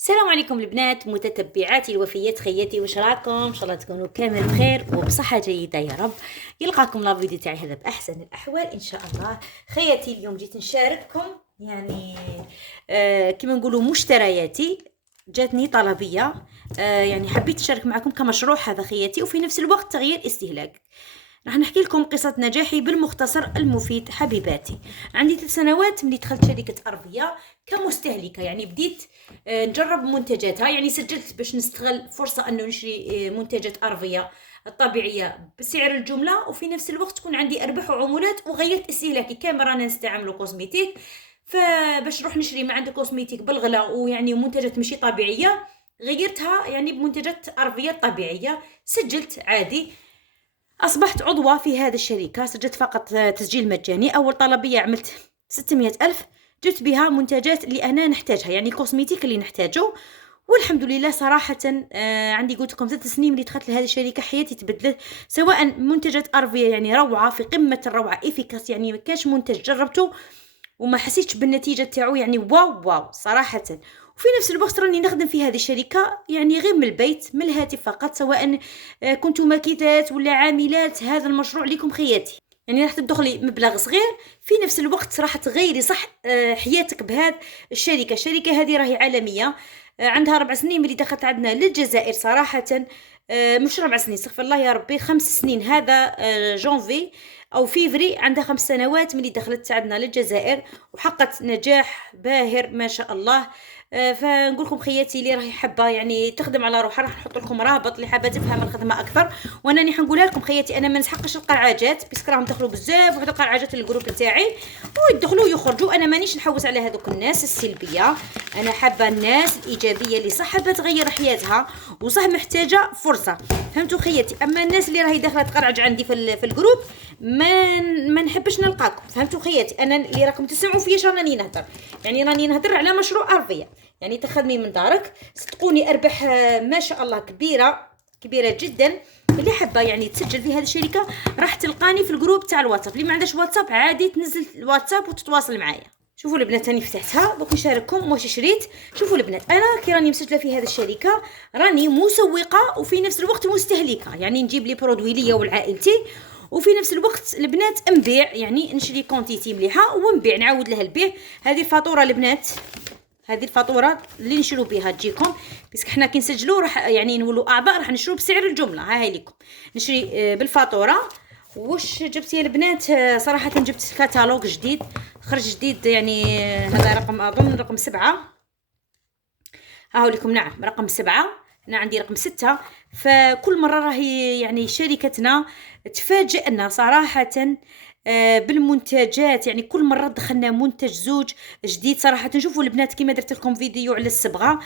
السلام عليكم البنات متتبعاتي الوفيات، خياتي واش راكم؟ ان شاء الله تكونوا كامل بخير وبصحه جيده يا رب. يلقاكم لا فيديو تاعي هذا باحسن الاحوال ان شاء الله. خياتي اليوم جيت نشارككم يعني كما نقولوا مشترياتي. جاتني طلبيه يعني حبيت نشارك معكم كمشروع هذا خياتي، وفي نفس الوقت تغيير استهلاك. راح نحكي لكم قصة نجاحي بالمختصر المفيد حبيباتي. عندي 3 سنوات ملي دخلت شركة أرضية كمستهلكة، يعني بديت نجرب منتجاتها، يعني سجلت باش نستغل فرصة أنه نشري منتجات أرضية الطبيعية بسعر الجملة، وفي نفس الوقت تكون عندي أرباح وعمولات، وغيرت استهلاكي كامل. رانا نستعملوا كوزميتيك، فباش نروح نشري ما عندي كوزميتيك بالغلا ويعني منتجات ماشي طبيعية، غيرتها يعني بمنتجات أرضية طبيعية. سجلت عادي، أصبحت عضوة في هذه الشركة. سجلت فقط تسجيل مجاني. أول طلبية عملت 600 ألف، جبت بها منتجات اللي أنا نحتاجها، يعني كوسميتيك اللي نحتاجه. والحمد لله صراحة عندي قلت لكم 3 سنين اللي دخلت لهذه الشركة حياتي تبدلت. سواء منتجات أرفية يعني روعة في قمة الروعة، إفيكاس، يعني ما كانش منتج جربته وما حسيتش بالنتيجة تاعو، يعني واو واو صراحة. وفي نفس الوقت راني نخدم في هذه الشركة يعني غير من البيت من الهاتف فقط، سواء كنت ماكيدات ولا عاملات. هذا المشروع لكم خياتي، يعني راح تدخلي مبلغ صغير، في نفس الوقت راح تغيري صح حياتك بهذه الشركة هذه راهي عالمية. عندها 4 سنين ملي دخلت عندنا للجزائر صراحة. مش 4 سنين، استغفر الله يا ربي، 5 سنين. هذا جونفي او فيفري عندها 5 سنوات ملي دخلت عندنا للجزائر، وحققت نجاح باهر ما شاء الله. فنقول لكم خياتي اللي راهي حابه يعني تخدم على روحها، راح نحط لكم رابط اللي حابه تفهم الخدمه اكثر. وانا راني حنقولها لكم خياتي، انا ما نسحقش القرعاجات باسكو راهم دخلوا بزاف واحد القرعاجات للجروب تاعي ويدخلوا ويخرجوا. انا مانيش نحوس على هذوك الناس السلبيه، انا حابه الناس الايجابيه اللي صح حابه تغير حياتها وصح محتاجه فرصه. فهمتوا خياتي؟ اما الناس اللي راهي داخله تقرعج عندي في الجروب ما نحبش نلقاكم. فهمتوا خياتي؟ انا اللي راكم تسمعوا فيا راني نهضر، يعني راني نهضر على مشروع ارضيه، يعني تخدمي من دارك. صدقوني ارباح ما شاء الله كبيره كبيره جدا. اللي حابه يعني تسجل في هذه الشركه راح تلقاني في الجروب تاع الواتساب. اللي ما عندهاش واتساب عادي تنزل الواتساب وتتواصل معايا. شوفوا البنات راني فتحتها دوك نشارككم واش شريت. شوفوا البنات، انا كي راني مسجله في هذه الشركه راني مسوقه وفي نفس الوقت مستهلكه، يعني نجيب لي برودوي ليا ولعائلتي، وفي نفس الوقت البنات نبيع، يعني نشري كونتيتي مليحه ونبيع نعاود لها البيع. هذه الفاتوره البنات، هذه الفاتوره اللي نشرو بها تجيكم، باسكو حنا كي نسجلوا راح يعني نولوا اعضاء راح نشرو بسعر الجمله. ها هي لكم نشري بالفاتوره. واش جبت يا البنات؟ صراحه جبت كاتالوج جديد خرج جديد، يعني هذا رقم اظن رقم 7. ها هو لكم، نعم رقم 7. انا عندي رقم 6. فكل مره راهي يعني شركتنا تفاجئنا صراحه بالمنتجات، يعني كل مره دخلنا منتج زوج جديد صراحه. نشوفوا البنات كيما درت لكم فيديو على الصبغه،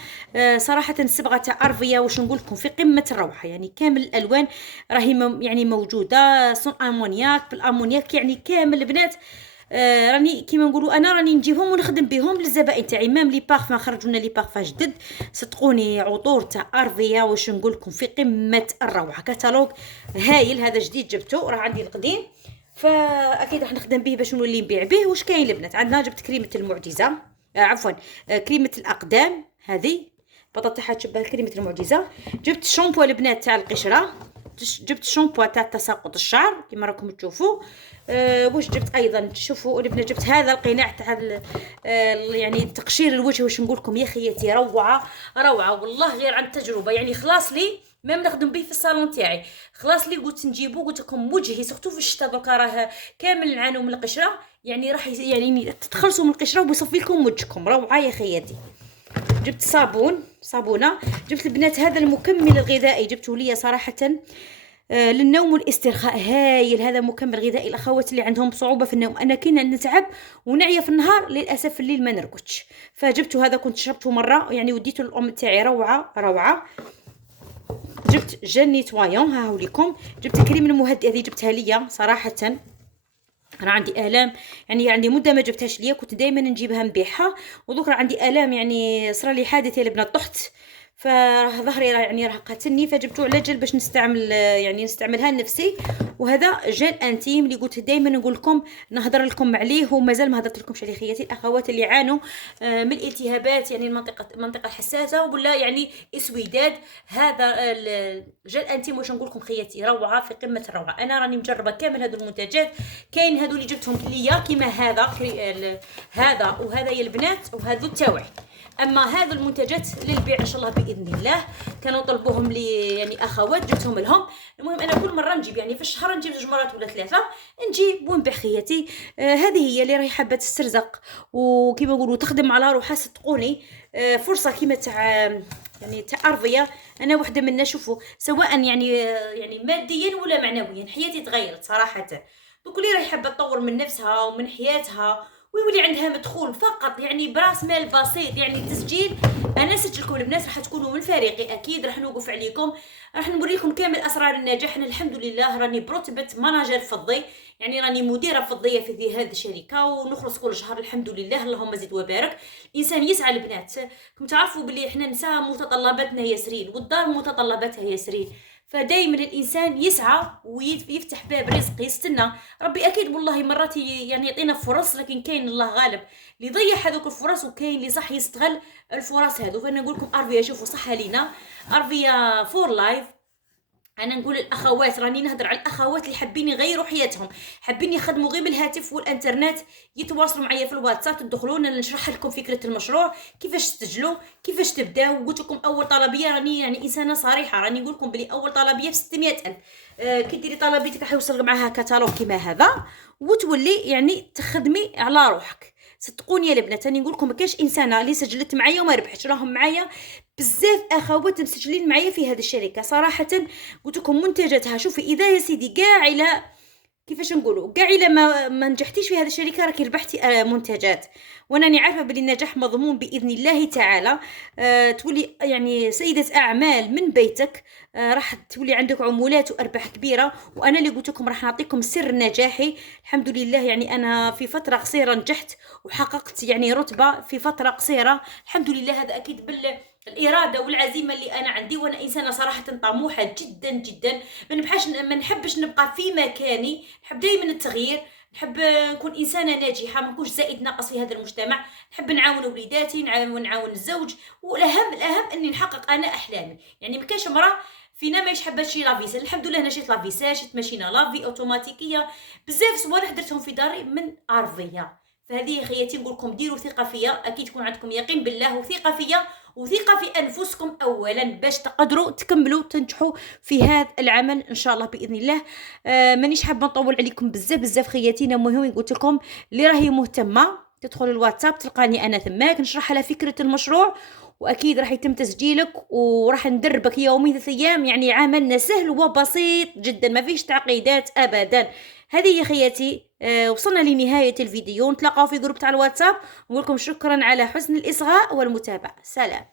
صراحه الصبغه تاع ارفيا واش نقول لكم في قمه الروعه، يعني كامل الالوان راهي يعني موجوده، صون امونياك بالامونياك، يعني كامل البنات. راني كيما نقولوا انا راني نجيبهم ونخدم بهم للزبائن تاعي. ميم لي بارفان خرجوا لنا لي بارفان جدد، صدقوني عطور تاع ارفيا واش نقول لكم في قمه الروعه. كتالوج هايل، هذا جديد جبته، راه عندي القديم فاكيد راح نخدم به باش نولي نبيع به. واش كاين البنات؟ عندنا جبت كريمه المعجزه، عفوا كريمه الاقدام، هذه بطاطا تاعها تشبه كريمه المعجزه. جبت شامبو البنات تاع القشره، جبت شامبو تاع تساقط الشعر كما راكم تشوفوا. واش جبت ايضا؟ تشوفوا البنات جبت هذا القناع تاع يعني تقشير الوجه. واش نقول لكم يا خياتي، روعه روعه والله غير عن تجربه، يعني خلاص لي ميم نخدم به في الصالون تاعي. خلاص لي قلت نجيبو، قلت لكم وجهي سورتو في الشتاء دوكا راه كامل نعانو من القشره، يعني راح يعني تتخلصوا من القشره وبيصفي لكم وجهكم. روعه يا خياتي. جبت صابونه. جبت البنات هذا المكمل الغذائي، جبته ليا صراحه للنوم والاسترخاء، هايل. هذا مكمل غذائي الاخوات اللي عندهم صعوبه في النوم. انا كنا نتعب ونعيا في النهار، للاسف في الليل ما نرقدش، فجبته هذا. كنت شربته مره يعني وديته للام تاعي، روعه روعه. جبت جل نيتوايون، ها هو لكم. جبت كريم المهدئ، هذه جبتها ليا صراحه. انا عندي الام، يعني عندي مده ما جبتهاش ليا، كنت دائما نجيبها نبيعها، ودوك راه عندي الام، يعني صرا لي حادث يا البنات، طحت فظهري يعني راه قاتلني، فجبته على جل باش نستعمل يعني نستعملها لنفسي. وهذا جل انتيم اللي قلت دائما نقول لكم نهضر لكم عليه، ومازال ما هضرت لكمش عليه خياتي الاخوات اللي يعانوا من الالتهابات، يعني المنطقه حساسه ولا يعني اسوداد. هذا الجل انتيم واش نقول لكم خياتي روعه في قمه الروعه. انا راني مجربه كامل هذو المنتجات، كاين هذو اللي جبتهم ليا كيما هذا وهذا يا البنات، وهذو تاوعي. اما هذو المنتجات للبيع ان شاء الله باذن الله، كانوا طلبوهم لي يعني اخوات جبتهم لهم. المهم انا كل مره نجيب يعني في الشهر نجيب 2 مرات ولا 3 نجيب ونبيع خياتي. هذه هي اللي راهي حابه تسترزق وكيما نقولوا تخدم على روحها. صدقوني فرصه كيما تاع يعني تاع ارضيه. انا وحده منا شوفوا سواء يعني ماديا ولا معنويا حياتي تغيرت صراحه. دوك اللي راهي حابه تطور من نفسها ومن حياتها ويولي عندها مدخول فقط يعني براس مال بسيط، يعني تسجيل. انا سجلكم البنات راح تكونوا من فريقي، اكيد راح نوقف عليكم، راح نوريكم كامل اسرار النجاح. انا الحمد لله راني برتبه ماناجر فضي، يعني راني مديره فضيه في هذه الشركه ونخلص كل شهر الحمد لله. اللهم زد وبارك. الانسان يسعى البنات، كم تعرفوا بلي احنا نساء متطلباتنا ياسرين والدار متطلباتها ياسرين، فدايما الانسان يسعى ويفتح باب رزق يستنى ربي. اكيد والله مرات يعني يعطينا فرص، لكن كاين الله غالب اللي يضيع هذوك الفرص، وكاين اللي صح يستغل الفرص هذو. فانا نقول لكم ارفيا شوفوا صح لينا ارفيا فور لايف. انا نقول الاخوات، راني نهضر على الاخوات اللي حابين يغيروا حياتهم، حابين يخدموا غير بالهاتف والانترنت، يتواصلوا معايا في الواتساب، تدخلوا نشرح لكم فكره المشروع، كيفاش تسجلوا، كيفاش تبداو. قلت لكم اول طلبيه، راني يعني انسانه صريحه، راني نقول لكم بلي اول طلبيه ب 600,000. كي ديري طلبيتك راح يوصل معاها كتالوج كيما هذا، وتولي يعني تخدمي على روحك. صدقوني يا البنات راني نقول لكم ما كاينش انسانه اللي سجلت معايا وما ربحتش، راهم معايا بزاف اخوات مسجلين معايا في هذه الشركه صراحه. قلت لكم منتجاتها شوفي اذا يا سيدي كاع الى كيفاش نقولوا كاع الى ما نجحتيش في هذه الشركه راكي ربحتي منتجات. وانا عارفه بلي النجاح مضمون باذن الله تعالى. تولي يعني سيده اعمال من بيتك، راح تولي عندك عمولات وارباح كبيره. وانا اللي قلت لكم راح نعطيكم سر نجاحي. الحمد لله يعني انا في فتره قصيره نجحت وحققت يعني رتبه في فتره قصيره الحمد لله. هذا اكيد الاراده والعزيمه اللي انا عندي، وانا انسانه صراحه طموحه جدا جدا. ما نحبش نبقى في مكاني، نحب دائما التغيير، نحب نكون انسانه ناجحه، ما نكونش زائد ناقص في هذا المجتمع. نحب نعاون وليداتي، نعاون الزوج، والاهم اني نحقق انا احلامي. يعني ما كاينش امراه فينا ما حابه تشري لافيسات. الحمد لله انا شريت لافيسات، شريت ماشينه لافي اوتوماتيكيه، بزاف صوالح درتهم في داري من ارضيه. فهذه خياتي نقول لكم ديروا ثقه فيا، اكيد يكون عندكم يقين بالله وثقه فيا وثقه في انفسكم اولا باش تقدروا تكملوا تنجحوا في هذا العمل ان شاء الله باذن الله. مانيش حابه نطول عليكم بزاف خياتينا. المهم قلت لكم اللي راهي مهتمه تدخل الواتساب تلقاني انا ثماك نشرح لها فكره المشروع، واكيد راح يتم تسجيلك وراح ندربك يومين 3 ايام. يعني عملنا سهل وبسيط جدا ما فيش تعقيدات ابدا. هذه يا خياتي وصلنا لنهايه الفيديو. نتلاقاو في جروب تاع الواتساب. نقول لكم شكرا على حسن الاصغاء والمتابعه. سلام.